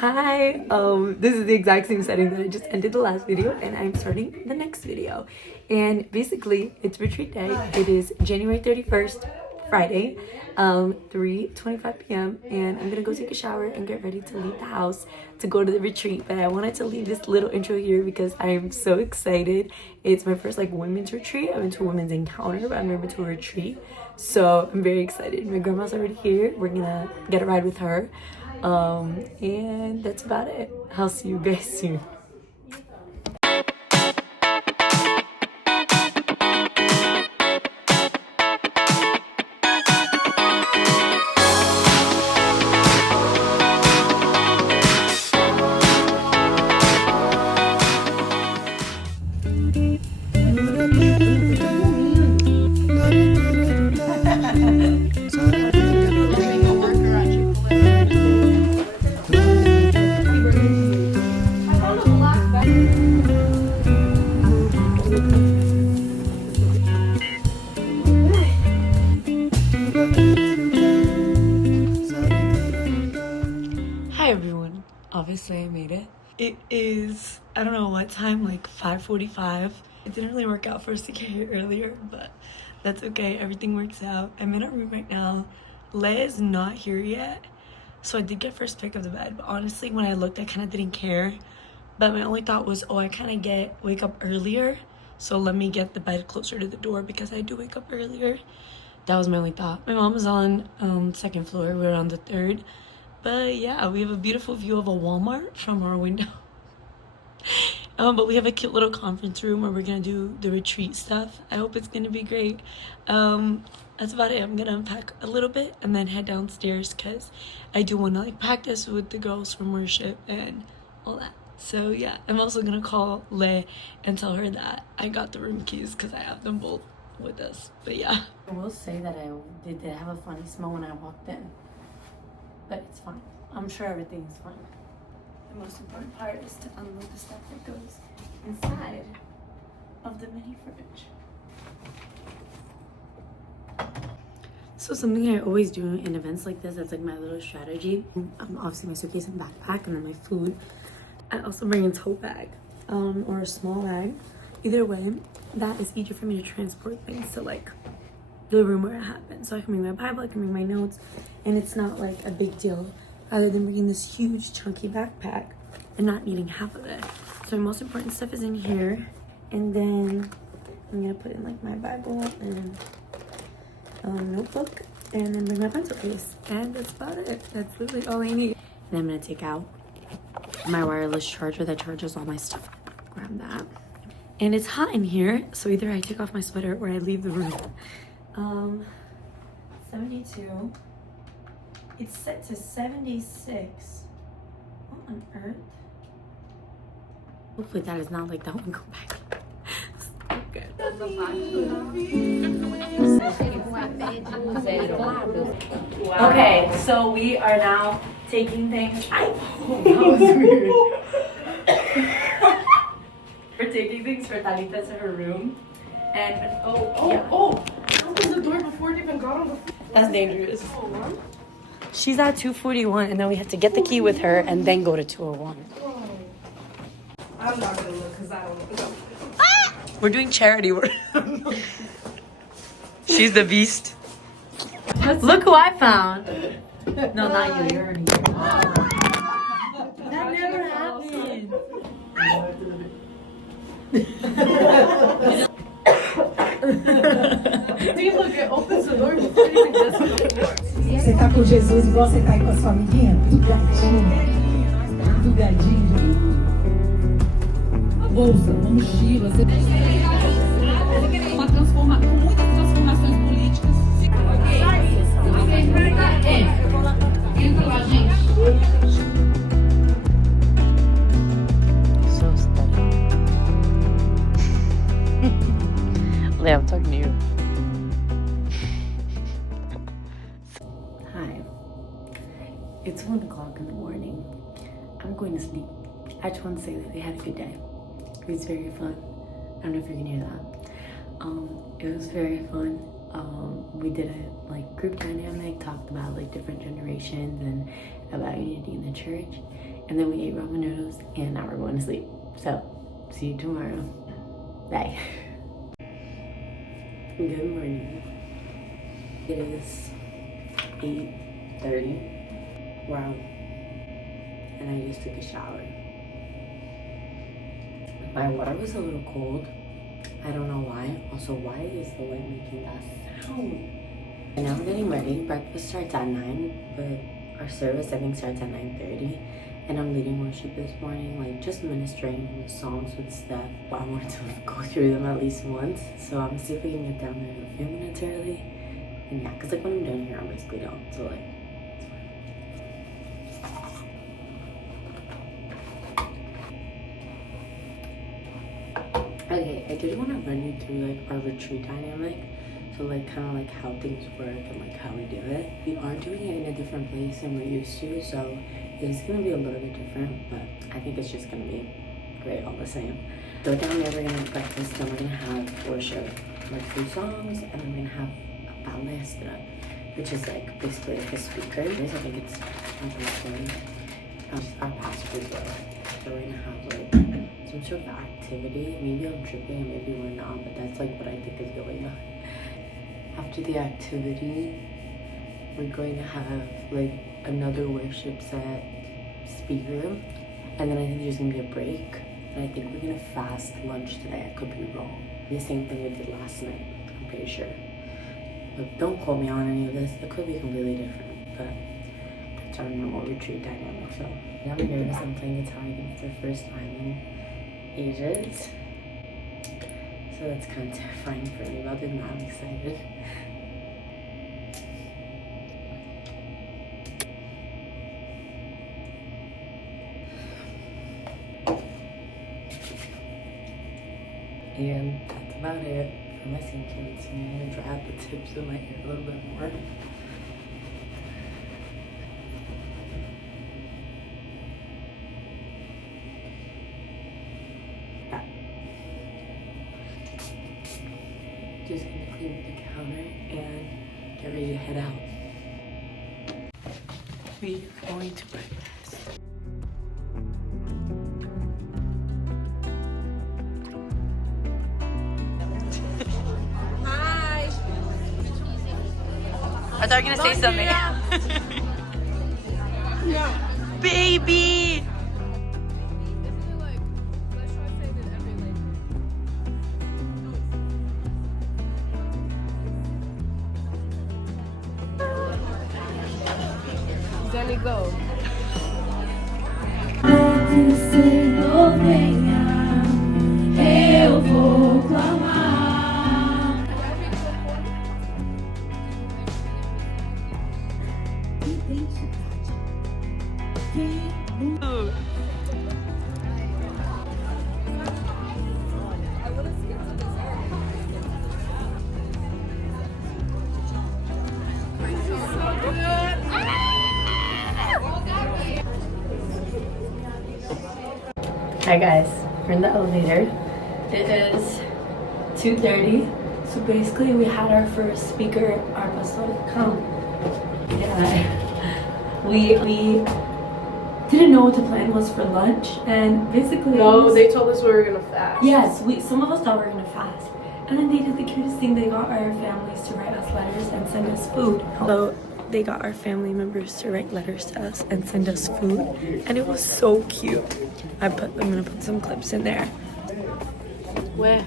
Hi, this is the exact same setting that I just ended the last video, and I'm starting the next video. And basically, it's retreat day. It is January 31st, Friday, 3:25 p.m. and I'm gonna go take a shower and get ready to leave the house to go to the retreat. But I wanted to leave this little intro here because I am so excited. It's my first women's retreat. I've been to a women's encounter, but I've never been to a retreat. So I'm very excited. My grandma's already here. We're gonna get a ride with her. And that's about it. I'll see you guys soon. Hi everyone, obviously I made it. It is, I don't know what time, like 5:45. It didn't really work out for us to get here earlier, but that's okay, everything works out. I'm in our room right now. Leia is not here yet, so I did get first pick of the bed, but honestly when I looked I kind of didn't care. But my only thought was, oh, I kind of wake up earlier, so let me get the bed closer to the door because I do wake up earlier. That was my only thought. My mom was on second floor, we're on the third. But yeah, we have a beautiful view of a Walmart from our window. But we have a cute little conference room where we're gonna do the retreat stuff. I hope it's gonna be great. That's about it. I'm gonna unpack a little bit and then head downstairs because I do want to practice with the girls from worship and all that. So yeah, I'm also gonna call Lei and tell her that I got the room keys because I have them both with us. But yeah, I will say that I did have a funny smell when I walked in. But it's fine. I'm sure everything's fine. The most important part is to unload the stuff that goes inside of the mini fridge. So something I always do in events like this, that's my little strategy. Obviously my suitcase and backpack, and then my food. I also bring a tote bag or a small bag. Either way, that is easier for me to transport things to the room where it happened. So I can bring my Bible, I can bring my notes, and it's not a big deal rather than bringing this huge chunky backpack and not needing half of it. So my most important stuff is in here, and then I'm gonna put in my Bible and notebook, and then bring my pencil case, and that's about it. That's literally all I need. And I'm gonna take out my wireless charger that charges all my stuff. Grab that. And it's hot in here, so either I take off my sweater or I leave the room. 72. It's set to 76. What on earth? Hopefully that is not that one. Go back. Okay. Okay, so we are now taking things. That was weird. We're taking things for Talita to her room. And open the door before it even got on the floor. That's dangerous. She's at 241, and then we have to get the key with her and then go to 201. I'm not gonna look because I don't know. We're doing charity work. She's the beast. Look who I found. No, not you. You're in here. That never happened. See, look, it opens the door before it even gets to the floor. Você tá com Jesus e você tá aí com a sua amiguinha? Do gadinho. Do gadinho. A bolsa, uma mochila. Uma transformação, muitas transformações políticas. Entra lá, gente. So stunning. Leia, I'm talking to you. Hi. It's 1 o'clock in the morning. I'm going to sleep. I just want to say that I had a good day. It was very fun. I don't know if you can hear that. It was very fun. We did a group dynamic, talked about different generations and about unity in the church. and then we ate ramen noodles, and now we're going to sleep. So, see you tomorrow. Bye. Good morning. It is 8:30. Wow. And I just took a shower. My water was a little cold. I don't know why. Also, why is the light making that sound? And now I'm getting ready. Breakfast starts at 9, but our service I think starts at 9:30. And I'm leading worship this morning, like just ministering the songs with Steph. But I wanted to go through them at least once. So I'm gonna see if we can get down there a few minutes early. And yeah, because like when I'm done here, I'm basically done. So like, it's fine. Okay, I did want to run you through like our retreat dynamic. So like kind of like how things work and like how we do it. We are doing it in a different place than we're used to, so it's gonna be a little bit different, but I think it's just gonna be great all the same. So down there we're gonna have breakfast, then we're gonna have worship, like 3 songs, and then we're gonna have a palestra, which is like basically like a speaker. I think it's our pastor as well. So we're gonna have like some sort of activity. Maybe I'm tripping and maybe we're not, but that's like what I think is going on. After the activity, we're going to have like another worship set speaker, and then I think there's gonna be a break, and I think we're gonna fast lunch today. I could be wrong. The same thing we did last night, I'm pretty sure. But don't quote me on any of this. It could be completely different, but that's our normal retreat dynamic. So I'm nervous. I'm playing guitar again for the first time in ages. So that's kind of terrifying for me, but other than that, I'm excited. And that's about it for my skincare routine. I'm gonna dry out the tips of my hair a little bit more. Just gonna clean the counter and get ready to head out. We are going to breakfast. Hi. I thought you were gonna say something. Baby! Jenny, go. Senhor venha, eu vou clamar. Identidade. Hi guys, we're in the elevator. It is 2:30. So basically we had our first speaker, our pastor, come. Yeah. We didn't know what the plan was for lunch, and basically No, they told us we were gonna fast. yes, some of us thought we were gonna fast. And then they did the cutest thing. They got our families to write us letters and send us food. So they got our family members to write letters to us and send us food, and it was so cute. I'm gonna put some clips in there. Where?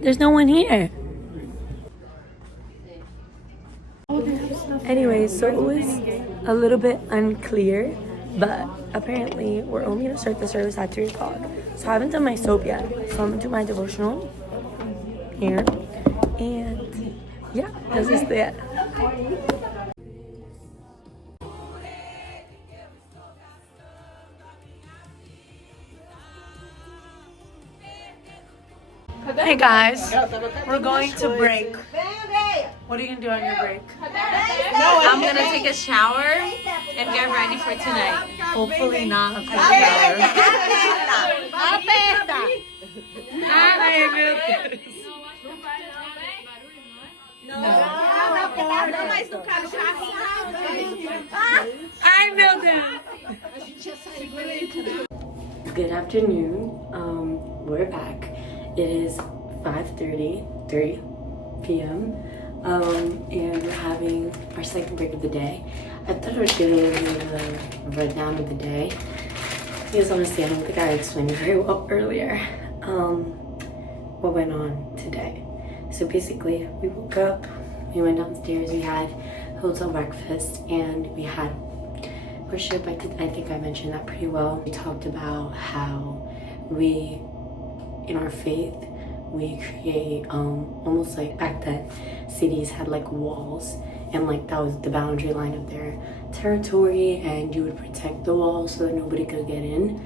There's no one here. Anyways, so it was a little bit unclear, but apparently we're only gonna start the service at 3 o'clock. So I haven't done my soap yet, so I'm gonna do my devotional here, and yeah, this is it. Hey guys, we're going to break. What are you gonna do on your break? I'm gonna take a shower and get ready for tonight. Hopefully not a cold shower. Ai, meu Deus. Não, mas no caso, Ai, meu Deus! Good afternoon. We're back. It is 5:33 p.m. And we're having our second break of the day. I thought I would give a little bit of a rundown of the day. Because honestly, I don't think I explained it very well earlier. What went on today. So basically, we woke up, we went downstairs, we had hotel breakfast, and we had worship. I think I mentioned that pretty well. We talked about how we, in our faith, we create almost like back then cities had like walls, and like that was the boundary line of their territory, and you would protect the walls so that nobody could get in.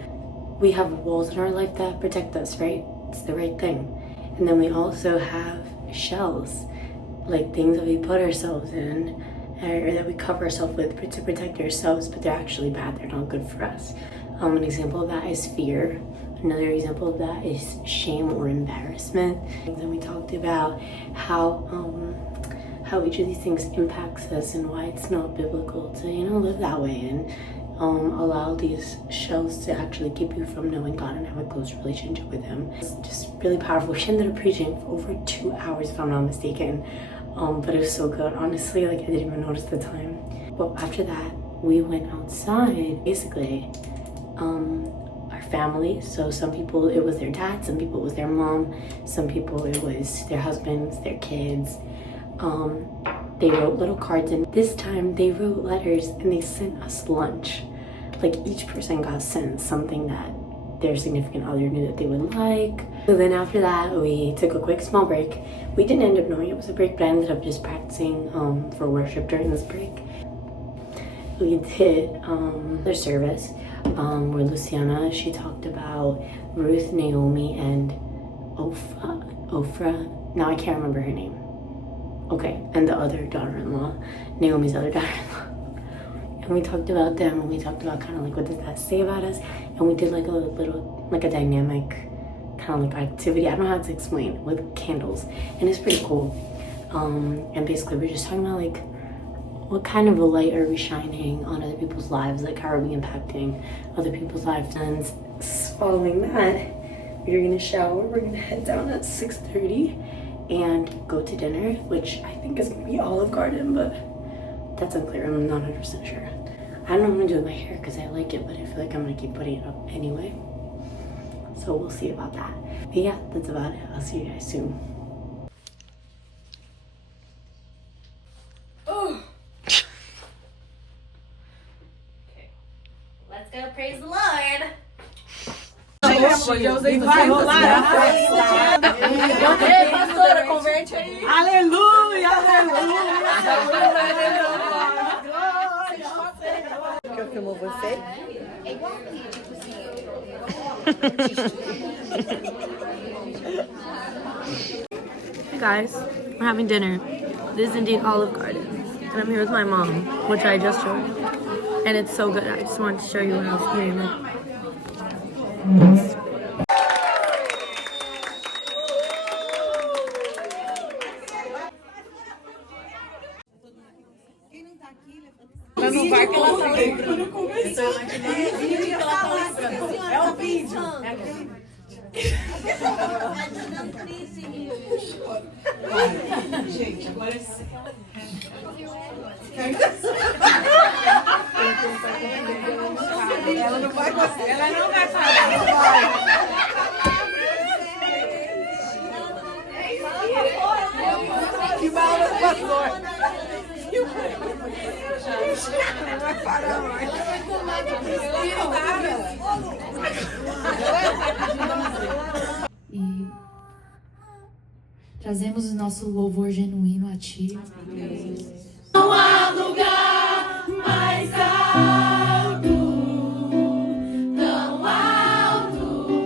We have walls in our life that protect us, right? It's the right thing. And then we also have shells, like things that we put ourselves in or that we cover ourselves with to protect ourselves, but they're actually bad. They're not good for us. An example of that is fear. Another example of that is shame or embarrassment. And then we talked about how each of these things impacts us and why it's not biblical to, live that way and allow these shells to actually keep you from knowing God and have a close relationship with Him. It's just really powerful. She ended up preaching for over 2 hours, if I'm not mistaken. But it was so good. Honestly, like I didn't even notice the time. But after that, we went outside. Basically, our family. So some people it was their dad, some people it was their mom, some people it was their husbands, their kids. They wrote little cards, and this time they wrote letters and they sent us lunch. Like each person got sent something that their significant other knew that they would like. So then after that, we took a quick small break. We didn't end up knowing it was a break, but I ended up just practicing for worship during this break. We did their service where Luciana, she talked about Ruth, Naomi, and Ophrah. Now I can't remember her name. Okay, and the other daughter-in-law, Naomi's other daughter-in-law. And we talked about them, and we talked about kind of like what does that say about us, and we did like a little like a dynamic kind of like activity. I don't know how to explain, with candles, and it's pretty cool. And basically we're just talking about like what kind of a light are we shining on other people's lives, like how are we impacting other people's lives. And following that, we're gonna shower. We're gonna head down at 6:30 and go to dinner, which I think is gonna be Olive Garden, but that's unclear. I'm not 100% sure. I don't know what I'm gonna do with my hair because I like it, but I feel like I'm gonna keep putting it up anyway. So we'll see about that. But yeah, that's about it. I'll see you guys soon. let's go praise the Lord. Vai rolar. Pastora, converte aí. Aleluia, aleluia. Eu filmo você? Hey guys, we're having dinner. This is indeed Olive Garden. And I'm here with my mom, which I just showed you. And it's so good. I just wanted to show you what I was eating. Ela não vai que ela tá lembrando. É o vídeo. Gente, agora sim. Ela não vai conseguir. Ela não vai parar. Não vai. Que mal no pastor. Não vai parar mais. E trazemos o nosso louvor genuíno a Ti. Não há lugar mais alto, tão alto,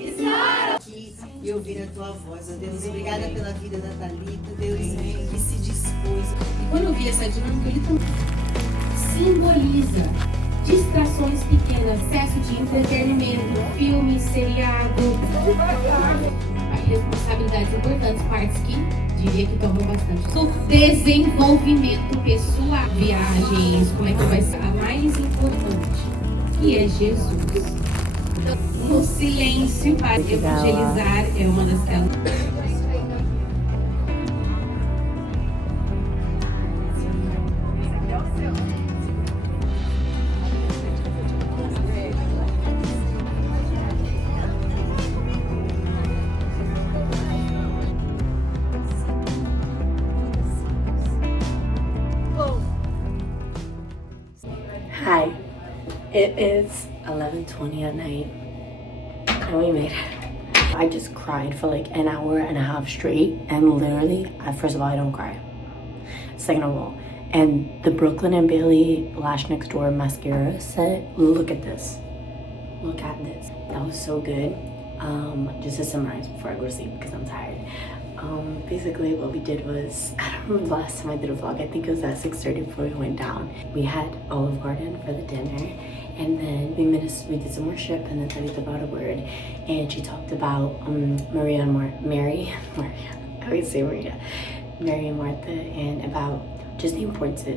estar Aqui e ouvir a Tua voz, ó Deus. Obrigada pela vida da Thalita, Deus, que se dispôs. E quando eu vi essa dinâmica, ele simboliza distrações pequenas, excesso de entretenimento, filme, seriado, responsabilidades importantes, partes que diria que tomam bastante. O desenvolvimento pessoal, viagens, como é que vai ser? A mais importante, que é Jesus. Então, no silêncio, para evangelizar é uma das telas. Hi, it is 11:20 at night and we made it. I just cried for like an hour and a half straight, and literally, first of all, I don't cry. Second of all, and the Brooklyn and Bailey Lash Next Door mascara set, look at this. Look at this. That was so good. Just to summarize before I go to sleep because I'm tired. Basically what we did was, I don't remember the last time I did a vlog, I think it was at 6:30 before we went down. We had Olive Garden for the dinner, and then we did some worship, and then Teddy about a word, and she talked about Mary and Martha, and about just the importance of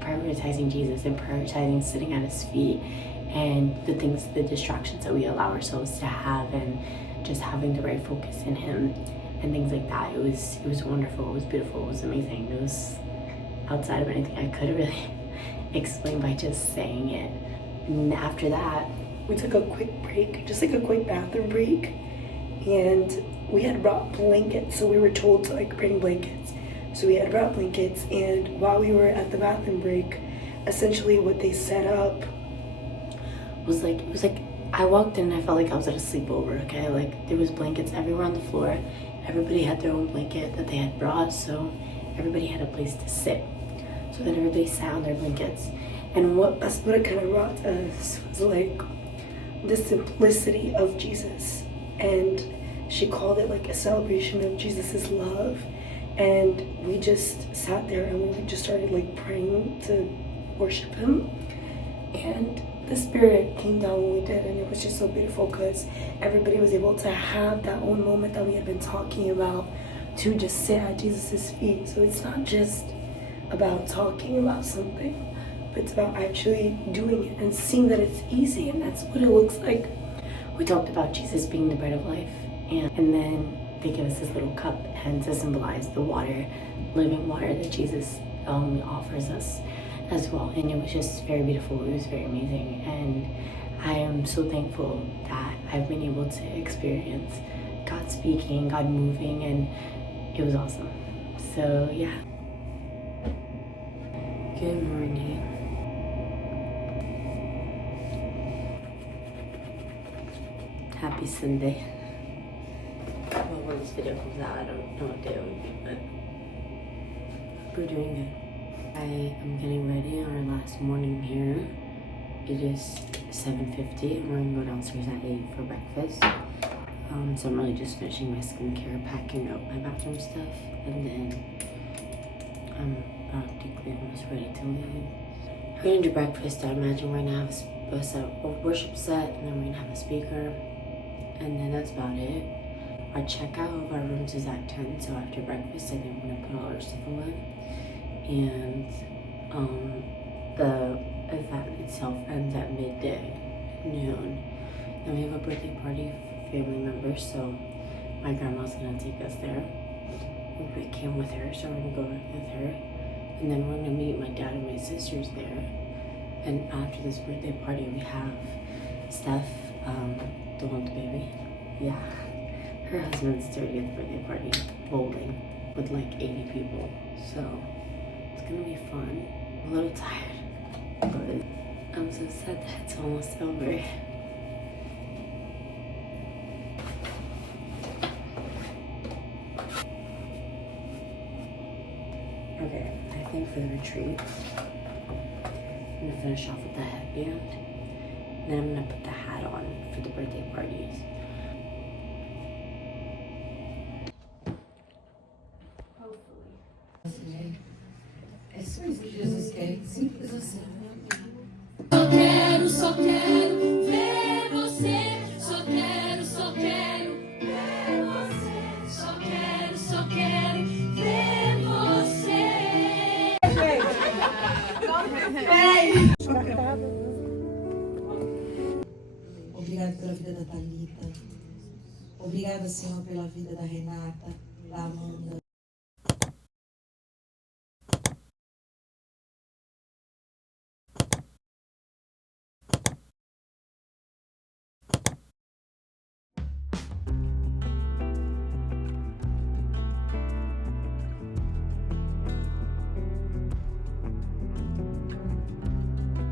prioritizing Jesus and prioritizing sitting at his feet, and the distractions that we allow ourselves to have, and just having the right focus in him and things like that. It was wonderful, it was beautiful, it was amazing. It was outside of anything I could really explain by just saying it. And after that, We took a quick break, just like a quick bathroom break, and we had brought blankets, so we were told to like bring blankets. So we had brought blankets, and while we were at the bathroom break, essentially what they set up was like, it was like I walked in and I felt like I was at a sleepover, okay? Like there was blankets everywhere on the floor. Everybody had their own blanket that they had brought, so everybody had a place to sit. So then everybody sat on their blankets. And what it kind of brought us was like the simplicity of Jesus, and she called it like a celebration of Jesus's love. And we just sat there and we just started like praying to worship him, and the Spirit came down when we did, and it was just so beautiful because everybody was able to have that own moment that we had been talking about, to just sit at Jesus's feet. So it's not just about talking about something, but it's about actually doing it and seeing that it's easy, and that's what it looks like. we talked about Jesus being the bread of life, and then they give us this little cup and to symbolize the water, living water that Jesus offers us as well. And it was just very beautiful. It was very amazing, and I am so thankful that I've been able to experience God speaking, God moving, and it was awesome. So yeah. Good morning. Happy Sunday. Well, when this video comes out, I don't know what day it would be, but we're doing good. I am getting ready on our last morning here. It is 7:50 and we're gonna go downstairs at 8 for breakfast. So I'm really just finishing my skincare, packing up my bathroom stuff, and then I'm practically almost ready to leave. We're gonna do breakfast. I imagine we're gonna have a worship set, and then we're gonna have a speaker, and then that's about it. Our checkout of our rooms is at 10, so after breakfast I think I'm gonna put all our stuff away. And the event itself ends at midday, noon. Then we have a birthday party for family members, so my grandma's gonna take us there. We came with her, so we're gonna go with her. And then we're gonna meet my dad and my sisters there. And after this birthday party, we have Steph, the one baby. Yeah. Her husband's 30th birthday party, bowling, with like 80 people. So it's gonna be fun. I'm a little tired, but I'm so sad that it's almost over. Okay, I think for the retreat, I'm gonna finish off with the headband. Then I'm gonna put the hat on for the birthday parties. É só isso que Jesus quer, simples assim. Só quero ver você. Só quero ver você. Só quero Obrigado pela vida da Thalita. Obrigada, Senhor, pela vida da Renata.